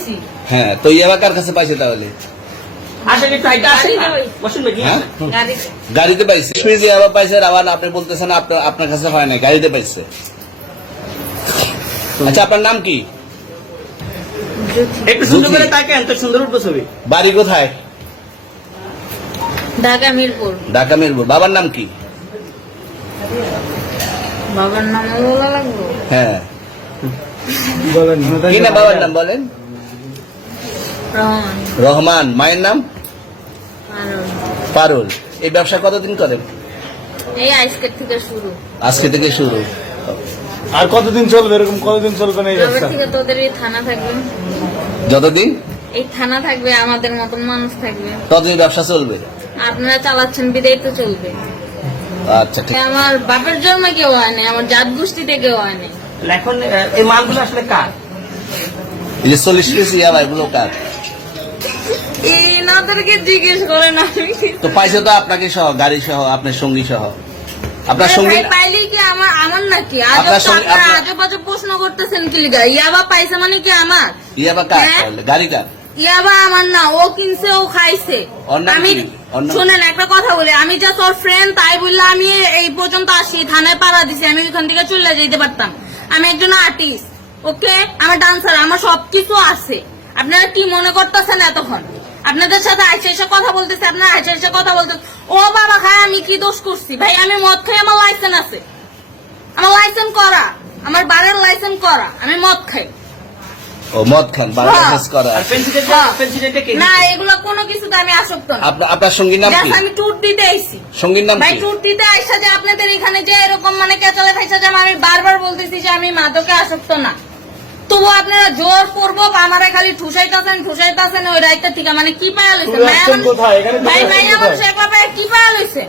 পাইছি। হ্যাঁ, তো ইয়াবা কার কাছে পাইছে তাহলে? গাড়িতে পাইছে। ইয়াবা পাইছে, আবার আপনি বলতেছেন আপনার কাছে হয় না, গাড়িতে পাইছে। আচ্ছা, আপনার নাম কি? একটু সুন্দর করে তাকান তো, সুন্দর উঠবো ছবি। বাড়ি কোথায়? ঢাকা মিরপুর। ঢাকা মিরপুর। বাবার নাম কি? বাবার নাম বলা লাগলো? হ্যাঁ, বলেন কি না বাবার নাম বলেন? রহমান। রহমান। মায়ের নাম? পারুল। এই ব্যবসা কতদিন করেন? এই আজকের থেকে শুরু। আজকে থেকে শুরু। আর কতদিন চলবে? এরকম কতদিন চলবে না এই এবার ব্যবসা? থেকে তোদের এই থানা থাকবে, যতদিন এই থানা থাকবে, আমাদের মতন মানুষ থাকবে, ততদিন ব্যবসা চলবে। আপনারা চালাচ্ছেন বিদায় তো চলবে। আচ্ছা, ঠিক। আমার বাপের জন্মে কেউ হয় নাই, আমার জাত গোষ্ঠীতে কেউ হয় নাই। এখন এই মালগুলো আসলে কার? এই যে 40 পিস ইয়াবা, এগুলো কার? এনাদেরকে জিজ্ঞেস করেন। আমি তো পাইছে তো আপনাকে সহ, গাড়ি সহ, আপনার সঙ্গী সহ। আপনার সঙ্গী পাইলে কি আমার নাকি? আপনার সঙ্গে- আপনার- আজব আজব প্রশ্ন করতেছেন কি লিগা? ইয়াবা পাইছে মানে কি আমার? ইয়াবা কার হ্যাঁ? তাহলে? গাড়ি কার? ইয়াবা আমার না, ও কিনছে, ও খাইছে। ওর নাম আমি কি? ওর নাম- শোনেন একটা কথা বলি, আমি যা তোর ফ্রেন্ড তাই বললে আমি এই পর্যন্ত আসি, থানায় পাড়া দিছি, আমি ওখান থেকে চলে যেতে পারতাম। আমি একজন আর্টিস্ট, ওকে, আমার ডান্সার, আমার সবকিছু আছে। আপনারা কি মনে করতেছেন এতক্ষণ? আপনাদের সাথে আইসা এসে কথা বলতেছে, আপনারা আইসা এসে কথা বলতেছে। ও বাবা খায়, আমি কি দোষ করছি? ভাই আমি মদ খাই, আমার লাইসেন্স আছে, আমার লাইসেন্স করা, আমার বারের লাইসেন্স করা, আমি মদ খাই। ও মদ খান, বাংলাদেশ করা। আর পেন্সিলটা কে? না, এগুলো কোনো কিছুতে আমি আসক্ত না। আপনার সঙ্গীর নাম কি? Just আমি ট্যুর দিতে আইছি। সঙ্গীর নাম ভাই কি? ট্যুর দিতে আইসা যে আপনাদের এখানে যে এরকম মানে কেচালে খাইসা যে আমি বারবার বলতেছি যে আমি মাদকে আসক্ত না, তবু আপনারা জোর করবো আমারে খালি ঠুসাইতেছেন ওই রাইতে থেকে। মানে কি পায়া লইছে? কোথায়? এখানে ভাই মাইয়া মানুষ একবার কি পায়া লইছে?